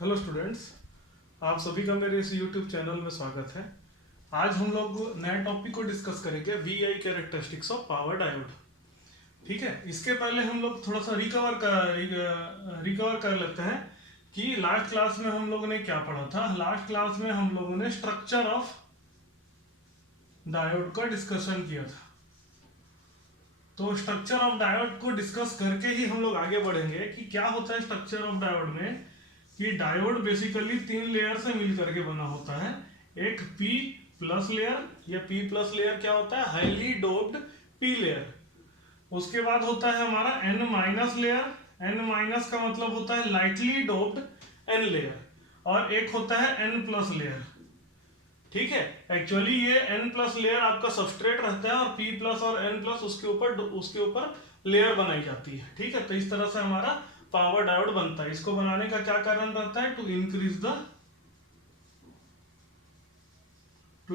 Hello students, आप सभी का मेरे इस यूट्यूब चैनल में स्वागत है। आज हम लोग नए टॉपिक को डिस्कस करेंगे, VI characteristics of power diode. ठीक है, इसके पहले हम लोग थोड़ा सा रिकवर कर लेते हैं कि लास्ट क्लास में हम लोगों ने क्या पढ़ा था। लास्ट क्लास में हम लोगों ने स्ट्रक्चर ऑफ डायोड का डिस्कशन किया था। तो स्ट्रक्चर ऑफ डायोड को डिस्कस करके ही हम लोग आगे बढ़ेंगे कि क्या होता है स्ट्रक्चर ऑफ डायोड में। कि डायोड बेसिकली 3 लेयर से मिल करके बना होता है। एक पी प्लस लेयर, या पी प्लस लेयर क्या होता है, हाईली डोप्ड पी लेयर। उसके बाद होता है हमारा N minus layer. N minus का मतलब होता है लाइटली डोप्ड एन लेयर। और एक होता है एन प्लस लेयर। ठीक है, एक्चुअली ये एन प्लस लेयर आपका सबस्ट्रेट रहता है और पी प्लस और एन प्लस उसके ऊपर लेयर बनाई जाती है। ठीक है, तो इस तरह से हमारा पावर डायोड बनता है। इसको बनाने का क्या कारण रहता है, to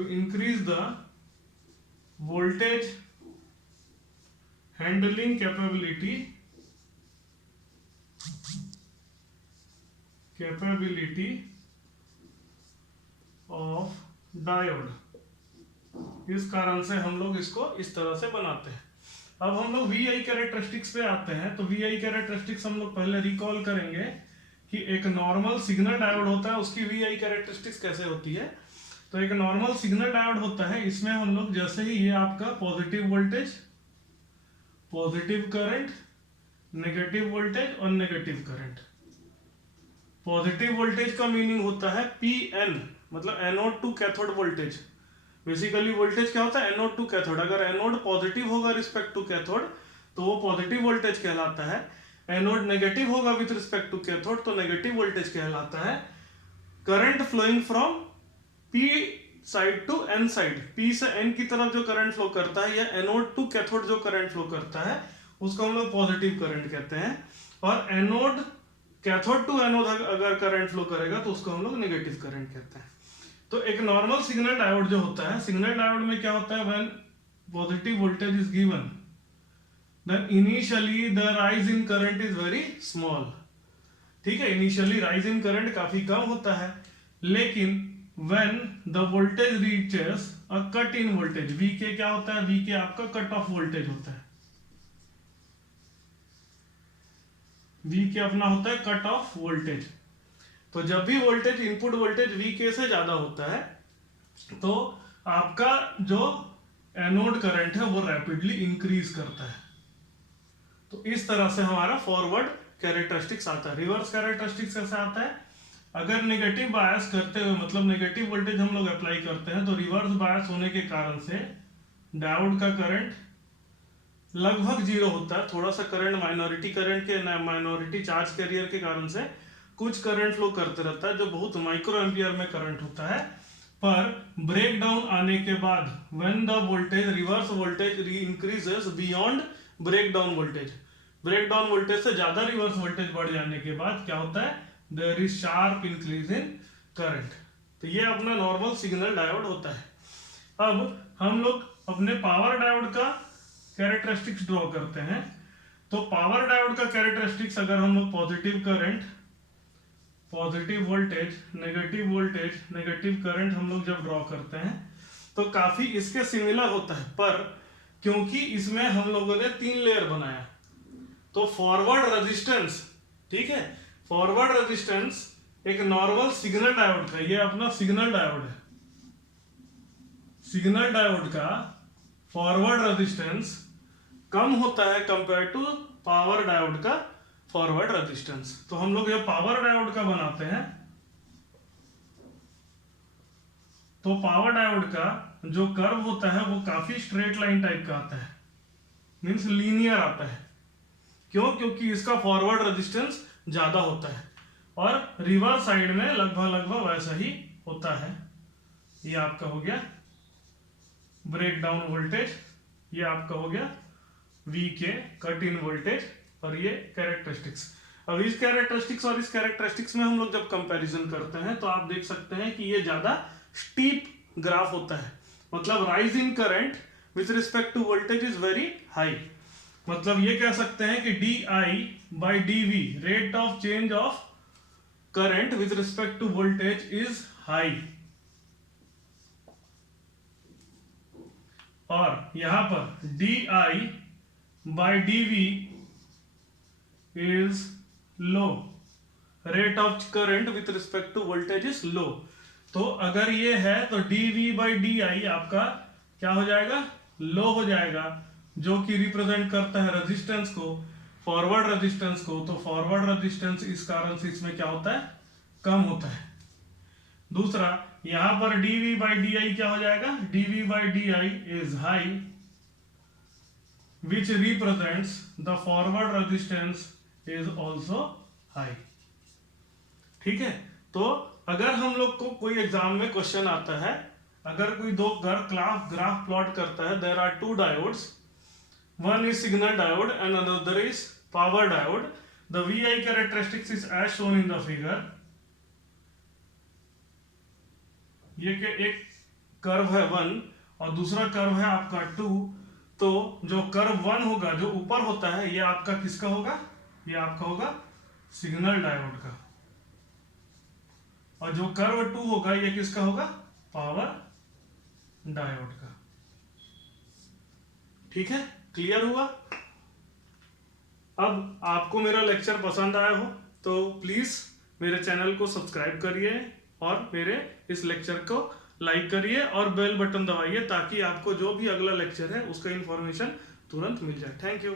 increase the voltage handling capability of diode. इस कारण से हम लोग इसको इस तरह से बनाते हैं। अब हम लोग वी आई कैरेक्टरिस्टिक्स पे आते हैं। तो वी आई कैरेक्टरिस्टिक्स हम लोग पहले रिकॉल करेंगे कि एक नॉर्मल सिग्नल डायोड होता है, उसकी वी आई कैरेक्टरिस्टिक्स कैसे होती है। तो एक नॉर्मल सिग्नल डायोड होता है, इसमें हम लोग जैसे ही ये आपका positive voltage, positive current, negative voltage और नेगेटिव करंट। पॉजिटिव वोल्टेज का मीनिंग होता है पी एन, मतलब anode to cathode voltage. Basically voltage क्या होता है, एनोड टू कैथोड। अगर एनोड पॉजिटिव होगा रिस्पेक्ट टू कैथोड तो वो पॉजिटिव वोल्टेज कहलाता है। एनोड नेगेटिव होगा विद रिस्पेक्ट टू कैथोड तो नेगेटिव वोल्टेज कहलाता है। Current flowing from P side to N side, P से एन की तरफ जो करंट फ्लो करता है, या एनोड टू कैथोड जो करंट फ्लो करता है, उसको हम लोग पॉजिटिव करंट कहते हैं। और एनोड कैथोड टू एनोड अगर करंट फ्लो करेगा तो उसको हम लोग नेगेटिव करंट कहते हैं। तो एक नॉर्मल सिग्नल डायोड जो होता है, सिग्नल डायोड में क्या होता है, when positive voltage is given then initially the rise in current is very small. ठीक है, इनिशियली राइज इन करंट काफी कम होता है, लेकिन when the voltage reaches a cut in voltage, V के क्या होता है, वी के आपका कट ऑफ वोल्टेज होता है। वी के अपना होता है कट ऑफ वोल्टेज। तो जब भी वोल्टेज, इनपुट वोल्टेज वी के से ज्यादा होता है तो आपका जो एनोड करंट है वो रैपिडली इंक्रीज करता है। तो इस तरह से हमारा फॉरवर्ड कैरेक्टरिस्टिक्स आता है। रिवर्स कैरेक्टरिस्टिक्स कैसे आता है, अगर नेगेटिव बायस करते हुए, मतलब नेगेटिव वोल्टेज हम लोग अप्लाई करते हैं, तो रिवर्स बायस होने के कारण से डायोड का करंट लगभग जीरो होता है। थोड़ा सा करंट माइनॉरिटी करंट के, माइनॉरिटी चार्ज कैरियर के कारण से कुछ करंट फ्लो करते रहता है, जो बहुत माइक्रो एम्पियर में करंट होता है। पर ब्रेक डाउन आने के बाद when the voltage, reverse voltage increases beyond breakdown voltage, breakdown voltage से ज्यादा रिवर्स वोल्टेज बढ़ जाने के बाद क्या होता है, there is sharp increase in current. तो ये अपना नॉर्मल सिग्नल डायोड होता है। अब हम लोग अपने पावर डायोड का कैरेक्टरिस्टिक्स ड्रॉ करते हैं। तो पावर डायोड का कैरेक्टरिस्टिक्स, अगर हम लोग positive current, positive voltage, negative current हम लोग जब ड्रॉ करते हैं तो काफी इसके सिमिलर होता है। पर क्योंकि इसमें हम लोगों ने 3 लेयर बनाया तो फॉरवर्ड रेजिस्टेंस, ठीक है, फॉरवर्ड रेजिस्टेंस एक नॉर्मल सिग्नल डायोड का, ये अपना सिग्नल डायोड है, सिग्नल डायोड का फॉरवर्ड रेजिस्टेंस कम होता है कंपेयर टू पावर डायोड का फॉरवर्ड रेजिस्टेंस। तो हम लोग जब पावर डायोड का बनाते हैं तो पावर डायोड का जो कर्व होता है वो काफी स्ट्रेट लाइन टाइप का आता है, मींस लीनियर आता है। क्यों, क्योंकि इसका फॉरवर्ड रेजिस्टेंस ज्यादा होता है और रिवर्स साइड में लगभग वैसा ही होता है। ये आपका हो गया ब्रेक डाउन वोल्टेज, ये आपका हो गया वी के कट इन वोल्टेज, और ये कैरेक्टरिस्टिक्स। अब इस कैरेक्टरिस्टिक्स और इस कैरेक्टरिस्टिक्स में हम लोग जब कंपैरिजन करते हैं तो आप देख सकते हैं कि ये ज्यादा स्टीप ग्राफ होता है, मतलब rise in current with respect to voltage is very high. मतलब ये कह सकते हैं कि D I by D V, rate of change of current with respect to voltage is high, और यहां पर di by dv is low, rate of current with respect to voltage is low। तो अगर ये है तो dv by di आपका क्या हो जाएगा, लो हो जाएगा, जो कि रिप्रेजेंट करता है रेजिस्टेंस को, फॉरवर्ड रेजिस्टेंस को। तो फॉरवर्ड रेजिस्टेंस इस कारण से इसमें क्या होता है, कम होता है। दूसरा यहां पर dv by di क्या हो जाएगा, dv by di is high which represents the forward resistance is also high। ठीक है, तो अगर हम लोग को कोई एग्जाम में क्वेश्चन आता है, अगर कोई दो ग्राफ प्लॉट करता है, there are two diodes, one is signal diode and another is power diode, the VI characteristics is as shown in the figure. ये के एक कर्व है 1 और दूसरा कर्व है आपका 2। तो जो कर्व 1 होगा, जो ऊपर होता है, ये आपका किसका होगा, ये आपका होगा सिग्नल डायोड का, और जो कर्व 2 होगा ये किसका होगा, पावर डायोड का। ठीक है, क्लियर हुआ। अब आपको मेरा लेक्चर पसंद आया हो तो प्लीज मेरे चैनल को सब्सक्राइब करिए और मेरे इस लेक्चर को लाइक करिए और बेल बटन दबाइए, ताकि आपको जो भी अगला लेक्चर है उसका इंफॉर्मेशन तुरंत मिल जाए। Thank you.